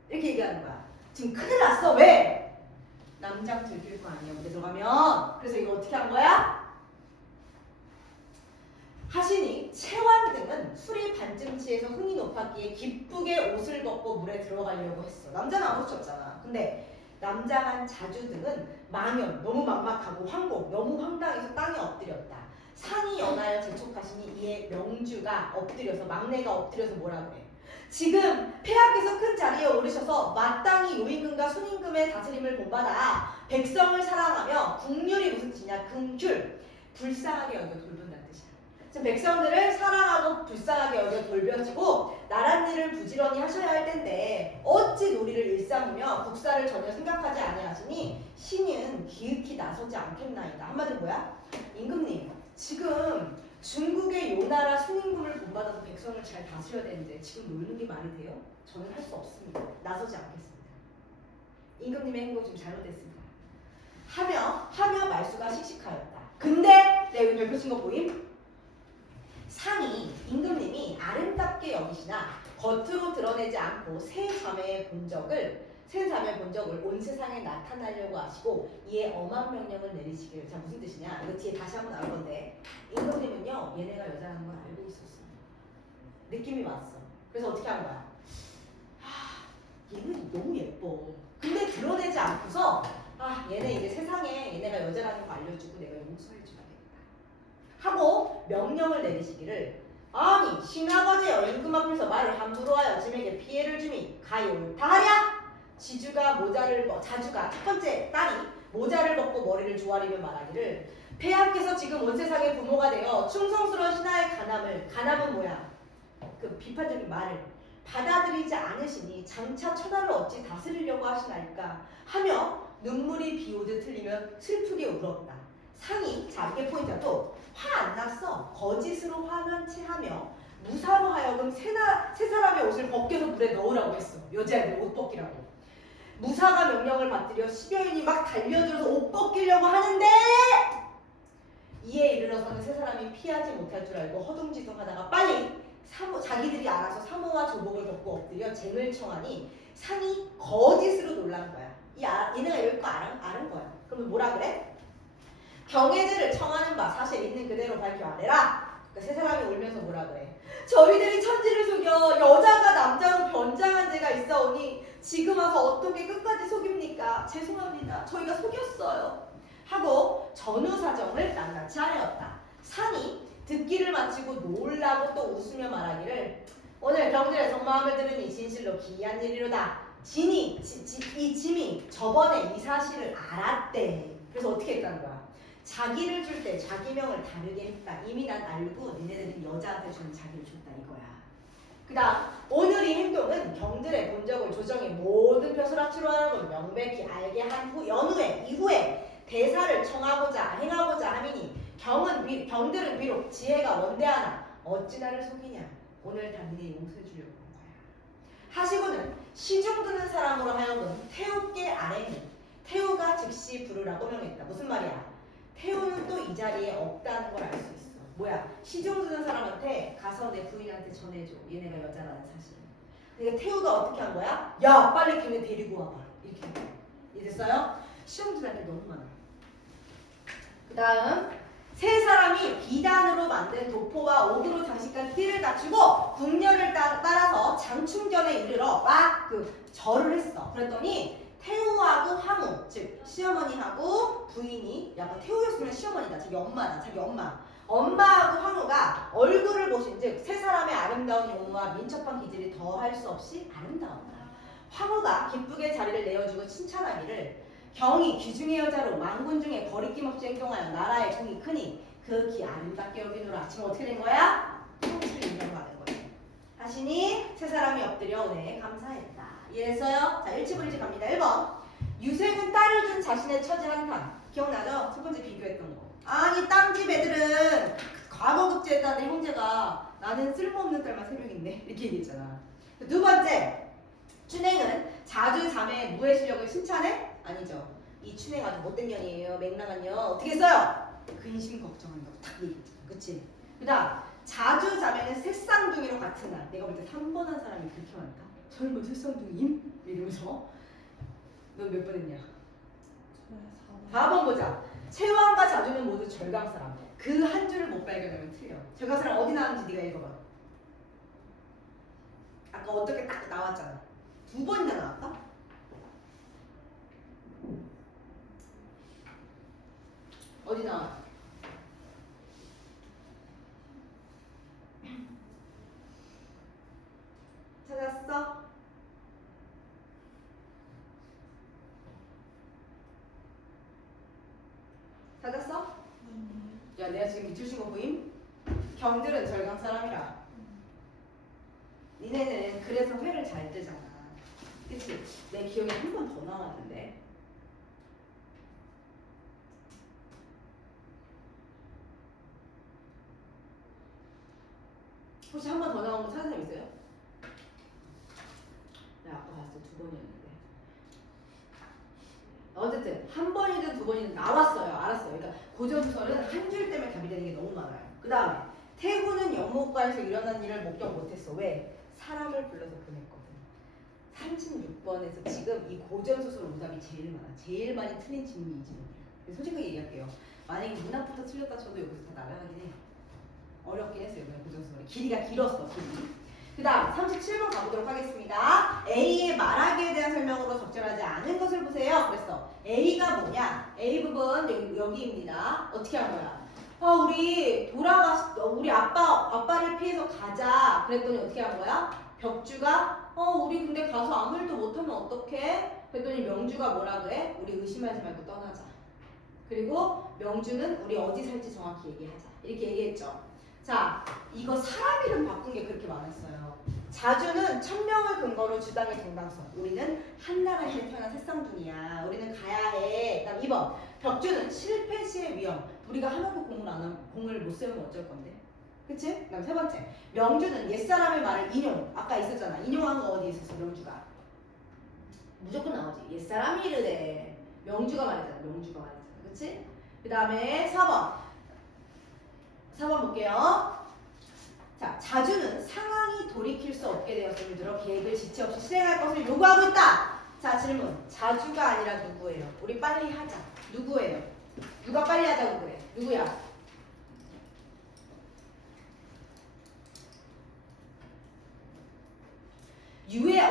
이렇게 얘기하는 거야. 지금 큰일 났어. 왜? 남장 들킬 거 아니야, 물에 들어가면. 그래서 이거 어떻게 한 거야? 하시니 채완 등은 술이 반쯤 취해서 흥이 높았기에 기쁘게 옷을 벗고 물에 들어가려고 했어. 남자는 아무 수 없잖아. 근데 남장한 자주 등은 망연, 너무 막막하고 황곡, 너무 황당해서 땅에 엎드렸다. 상이 연하여 재촉하시니 이에 명주가 엎드려서 막내가 엎드려서 뭐라 그래? 지금 폐하께서 큰 자리에 오르셔서 마땅히 요임금과 순임금의 다스림을 본받아 백성을 사랑하며 국률이 무슨 뜻이냐? 긍휼, 불쌍하게 여겨 돌본다는 뜻이야. 지금 백성들을 사랑하고 불쌍하게 여겨 돌벼주고 나란 일을 부지런히 하셔야 할 텐데 어찌 놀이를 일삼으며 국사를 전혀 생각하지 아니하시니 신은 기읒히 나서지 않겠나이다. 한마디로 뭐야? 임금님, 지금 중국의 요나라 순임금을 본받아서 백성을 잘 다스려야 되는데 지금 놀는 게 말이 돼요? 저는 할 수 없습니다. 나서지 않겠습니다. 임금님의 행동이 좀 잘못됐습니다. 하며 말수가 씩씩하였다. 근데 내가 여기 별표 친 거 보임? 상이 임금님이 아름답게 여기시나 겉으로 드러내지 않고 새 자매의 본적을 온 세상에 나타나려고 하시고 이에 엄한 명령을 내리시기를. 자, 무슨 뜻이냐? 이거 뒤에 다시 한번 나올 건데 임금님은요 얘네가 여자라는 걸 알고 있었어요. 느낌이 왔어. 그래서 어떻게 한 거야? 얘는 너무 예뻐. 근데 드러내지 않고서 얘네 이제 세상에 얘네가 여자라는 거 알려주고 내가 용서해줘야겠다 하고 명령을 내리시기를. 아니 신하거제여 임금 앞에서 말을 함부로 하여 짐에게 피해를 주미 가요옳다하랴. 자주가 첫 번째 딸이 모자를 벗고 머리를 조아리며 말하기를 폐하께서 지금 온 세상의 부모가 되어 충성스러운 신하의 간함은 뭐야? 그 비판적인 말을 받아들이지 않으시니 장차 천하를 어찌 다스리려고 하시나이까 하며 눈물이 비오듯 흘리면 슬프게 울었다. 상이 자기의 포인트가 또 화 안 났어. 거짓으로 화난 채 하며 무사로 하여금 세 사람의 옷을 벗겨서 물에 넣으라고 했어. 여자애들 옷 벗기라고. 무사가 명령을 받들여 10여인이 막 달려들어서 옷 벗기려고 하는데 이에 이르러서는 세 사람이 피하지 못할 줄 알고 허둥지둥하다가 빨리 자기들이 알아서 사모와 조복을 벗고 엎드려 쟁을 청하니 상이 거짓으로 놀란 거야. 얘네가 이럴 거 아는 거야. 그러면 뭐라 그래? 경애제를 청하는 바 사실 있는 그대로 밝혀 아래라. 그러니까 세 사람이 울면서 뭐라 그래? 저희들이 천지를 속여 여자가 남자로 변장한 죄가 있어오니 지금 와서 어떻게 끝까지 속입니까? 죄송합니다. 저희가 속였어요. 하고 전후 사정을 낱낱이 하였다. 상이 듣기를 마치고 놀라고 또 웃으며 말하기를 오늘 경들의 속마음을 들으니 진실로 기이한 일이로다. 이 짐이 저번에 이 사실을 알았대. 그래서 어떻게 했다는 거야? 자기를 줄 때 자기명을 다르게 했다. 이미 난 알고 니네들이 여자한테 주는 자기를 줬다 이거야. 그 다음 오늘 이 행동은 경들의 본적을 조정해 모든 벼슬아치로 하라고 명백히 알게 한 이후에 대사를 청하고자 행하고자 함이니 경들은 비록 지혜가 원대하나 어찌 나를 속이냐. 오늘 다 니네 용서해 주려고 한 거야. 하시고는 시중 드는 사람으로 하여금 태우께 아뢰니 태우가 즉시 부르라고 명했다. 무슨 말이야? 태우는 또 이 자리에 없다는 걸 알 수 있어. 뭐야? 시중 드는 사람한테 가서 내 부인한테 전해줘. 얘네가 여자라는 사실을. 그러니까 태우가 어떻게 한 거야? 야 빨리 걔네 데리고 와봐. 이렇게 한 거야. 이해됐어요? 시중 드는 게 너무 많아. 그 다음 세 사람이 비단으로 만든 도포와 옥으로 장식한 띠를 갖추고 궁녀를 따라서 장충전에 이르러 절을 했어. 그랬더니 태우하고 하무, 즉 시어머니하고 부인이 약간 태우였으면 시어머니다. 자기 엄마다. 자기 엄마하고 하무가 얼굴을 보신 즉 세 사람의 아름다운 용모와 민첩한 기질이 더할 수 없이 아름다웠다. 하무가 기쁘게 자리를 내어주고 칭찬하기를 경이 귀중의 여자로 만군 중에 거리낌 없이 행동하여 나라의 공이 크니 그 기 아름답게 여기노라. 지금 어떻게 된 거야? 통치를 인정받은 거야. 하시니 세 사람이 엎드려 은혜에 감사했다. 이해했어요? 자, 1치불 갑니다. 1번 유생은 딸을 준 자신의 처지 한탄. 기억나죠? 첫 번째 비교했던 거. 아니 땅집 애들은 과거 급제했다는데 형제가 나는 쓸모없는 딸만 3명인데 이렇게 얘기했잖아. 두 번째 춘행은 자주 자매의 무의 실력을 칭찬해 아니죠. 이 춘애가 아주 못된 년이에요. 맥락은요. 어떻게 써요? 근심 걱정한다고 딱 얘기했잖아. 그치? 그 다음 자주 자면은 새쌍둥이로 같은 날. 내가 볼 때 3번 한 사람이 그렇게 많다. 설마 새쌍둥이임? 이러면서 너 몇 번 했냐? 4번 보자. 채왕과 자주는 모두 절강 사람. 그 한 줄을 못 발견하면 틀려. 절강 사람 어디 나왔는지 네가 읽어봐. 아까 어떻게 딱 나왔잖아. 2번이나 나왔다? 어디 나와? 찾았어? 찾았어? 야, 내가 지금 밑줄 거 보임? 경들은 절강 사람이라. 니네는 그래서 회를 잘 뜨잖아. 그치? 내 기억에 한 번 더 나왔는데. 혹시 한 번 더 나온 거 찾은 사람 있어요? 나 아까 봤어. 2번이었는데. 어쨌든 한 번이든 2번이든 나왔어요. 알았어요. 그러니까 고전수설은 한 줄 때문에 답이 되는 게 너무 많아요. 그 다음에 태구는 연못가에서 일어난 일을 목격 못했어. 왜? 사람을 불러서 보냈거든. 36번에서 지금 이 고전소설 오답이 제일 많아. 제일 많이 틀린 질문이 이 질문이에요. 솔직하게 얘기할게요. 만약에 문학부터 틀렸다 쳐도 여기서 다 나가긴 해. 어렵긴 했어요. 이번에 고전소설이. 길이가 길었어. 길이. 그 다음 37번 가보도록 하겠습니다. A의 말하기에 대한 설명으로 적절하지 않은 것을 보세요. 그래서 A가 뭐냐? A 부분 여기입니다. 어떻게 한 거야? 우리 아빠를 피해서 가자. 그랬더니 어떻게 한 거야? 벽주가 우리 근데 가서 아무 일도 못하면 어떡해? 그랬더니 명주가 뭐라 그래? 우리 의심하지 말고 떠나자. 그리고 명주는 우리 어디 살지 정확히 얘기하자. 이렇게 얘기했죠. 자, 이거 사람 이름 바꾼 게 그렇게 많았어요. 자주는 천명을 근거로 주당의 정당성. 우리는 한나라에서 태어난 새쌍둥이야. 우리는 가야 해. 그다음 2번. 벽주는 실패 시의 위험. 우리가 하나도 공을 못 세우면 어쩔 건데. 그치? 그다음 3번째. 명주는 옛사람의 말을 인용. 아까 있었잖아. 인용한 거 어디 있었어? 명주가. 무조건 나오지. 옛사람이 이르래. 명주가 말했잖아. 명주가 말했잖아. 그치? 그 다음에 4번. 4번 볼게요. 자, 자주는 상황이 돌이킬 수 없게 되었음을 들어 계획을 지체 없이 실행할 것을 요구하고 있다. 자, 질문. 자주가 아니라 누구예요? 우리 빨리 하자. 누구예요? 누가 빨리 하자고 그래? 누구야?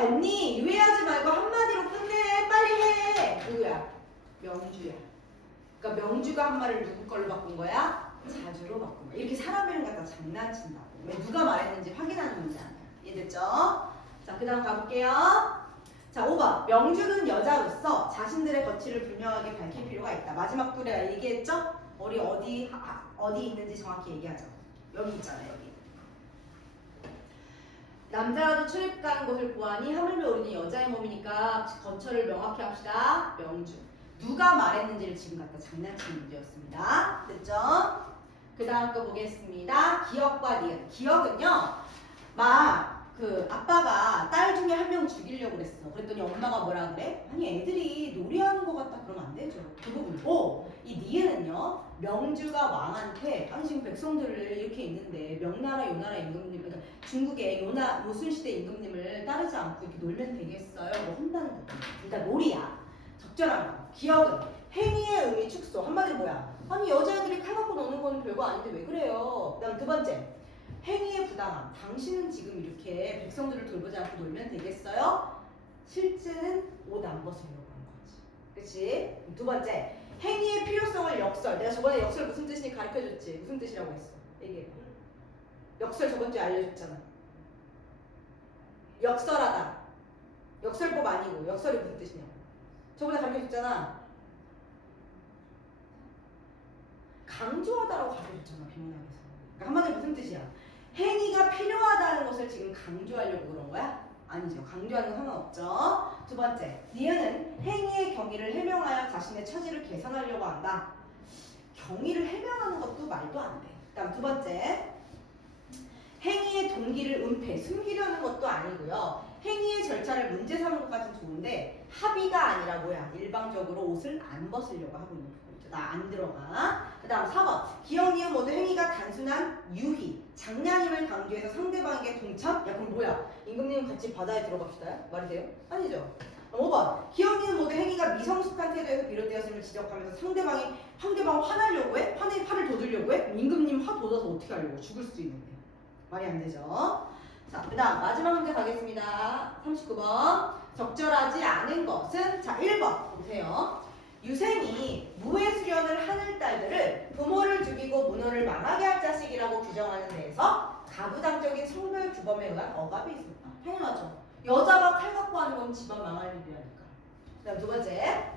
언니 유해하지 말고 한마디로 끝내. 빨리 해. 누구야? 명주야. 그러니까 명주가 한 말을 누구 걸로 바꾼 거야? 자주로 바꾼 거야. 이렇게 사람 이름 갖다 장난친다고. 왜 누가 말했는지 확인하는 문제 아니야. 이해됐죠? 자, 그 다음 가볼게요. 자, 5번. 명주는 여자로서 자신들의 거취를 분명하게 밝힐 필요가 있다. 마지막 글에 얘기했죠? 우리 어디 있는지 정확히 얘기하자. 여기 있잖아요. 여기. 남자라도 출입 가는 곳을 보아니 하물며 우리는 여자의 몸이니까 거처를 명확히 합시다. 명주. 누가 말했는지를 지금 갖다 장난치는 문제였습니다. 됐죠? 그 다음 거 보겠습니다. 기억과 니은. 기억은요, 아빠가 딸 중에 한 명 죽이려고 그랬어. 그랬더니 엄마가 뭐라 그래? 아니, 애들이 놀이하는 것 같다. 그러면 안 되죠. 그 부분이고, 이 니은은요, 명주가 왕한테, 아니, 지금 백성들을 이렇게 있는데, 명나라, 요나라 임금님, 그러니까 중국의 요순시대 임금님을 따르지 않고 이렇게 놀면 되겠어요? 뭐 한다는 거. 그러니까 놀이야. 적절한 거. 기억은 행위의 의미 축소. 한마디로 뭐야? 아니, 여자애들이 칼 갖고 노는 거는 별거 아닌데 왜 그래요? 그 다음 2번째. 행위의 부당함. 당신은 지금 이렇게 백성들을 돌보지 않고 놀면 되겠어요? 실제는 옷 안 벗으려고 한 거지. 그치? 2번째. 행위의 필요성을 역설. 내가 저번에 역설 무슨 뜻인지 가르쳐줬지. 무슨 뜻이라고 했어? 얘기해봐. 역설 저번 주에 알려줬잖아. 역설하다. 역설법 아니고 역설이 무슨 뜻이냐고. 저번에 가르쳐줬잖아. 강조하다라고 가르쳐줬잖아. 비문학에서. 그러니까 한마디로 무슨 뜻이야? 행위가 필요하다는 것을 지금 강조하려고 그런 거야? 아니죠. 강조하는 건 상관없죠. 2번째, 니은은 행위의 경위를 해명하여 자신의 처지를 개선하려고 한다. 경위를 해명하는 것도 말도 안 돼. 그다음 2번째, 행위의 동기를 은폐, 숨기려는 것도 아니고요. 행위의 절차를 문제 삼는 것까지는 좋은데 합의가 아니라 뭐야? 일방적으로 옷을 안 벗으려고 하고 있는 부분이죠. 나 안 들어가. 그 다음 4번. 기억, 니은 모두 행위가 단순한 유희, 장난임을 강조해서 상대방에게 동참? 야 그럼 뭐야? 임금님 같이 바다에 들어갑시다. 말이 돼요? 아니죠. 5번. 기억, 니은 모두 행위가 미성숙한 태도에서 비롯되었음을 지적하면서 상대방 화나려고 해? 화를 돋으려고 해? 그럼 임금님 화 돋아서 어떻게 하려고? 죽을 수도 있는데. 말이 안 되죠. 자, 그 다음 마지막 문제 가겠습니다. 39번. 적절하지 않은 것은? 자, 1번 보세요. 유생이 무해 수련을 하는 딸들을 부모를 죽이고 문호를 망하게 할 자식이라고 규정하는 데에서 가부장적인 성별 규범에 의한 억압이 있었다. 당연하죠. 여자가 칼 갖고 하는 건 집안 망할 일이라니까. 그 다음 두 번째.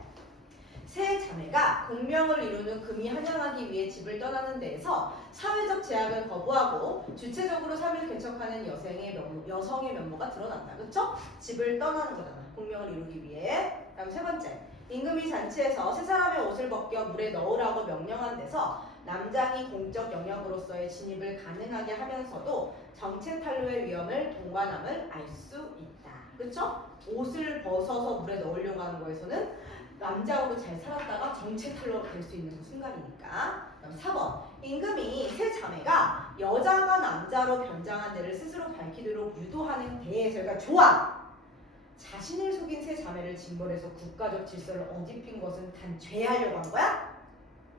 세 자매가 공명을 이루는 금이 한양하기 위해 집을 떠나는 데에서 사회적 제약을 거부하고 주체적으로 삶을 개척하는 여성의 면모가 드러난다. 그쵸? 집을 떠나는 거잖아. 공명을 이루기 위해. 다음 세 번째. 임금이 잔치에서 세 사람의 옷을 벗겨 물에 넣으라고 명령한 데서 남장이 공적 영역으로서의 진입을 가능하게 하면서도 정체 탄로의 위험을 동반함을 알 수 있다. 그쵸? 옷을 벗어서 물에 넣으려고 하는 거에서는 남자하고 잘 살았다가 정체 탈로가 될 수 있는 순간이니까. 그다음 4번. 임금이 세 자매가 여자가 남자로 변장한 데를 스스로 밝히도록 유도하는 대에서 그러니까 좋아. 자신을 속인 세 자매를 징벌해서 국가적 질서를 어집힌 것은 단 죄하려고 한 거야?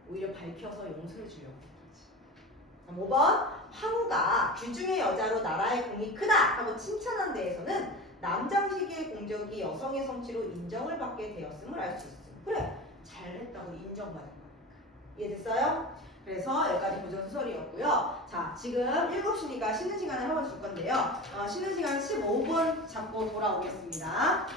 오히려 밝혀서 용서해 주려고 한 거지. 5번. 황후가 귀중의 여자로 나라의 공이 크다 하고 칭찬한 데에서는 남장시기의 공적이 여성의 성취로 인정을 받게 되었음을 알 수 있어. 그래, 잘했다고 인정받은 거니까. 이해됐어요? 그래서 여기까지 고전 수설이었고요. 자, 지금 7시니까 쉬는 시간을 한번 줄 건데요. 쉬는 시간 15분 잡고 돌아오겠습니다.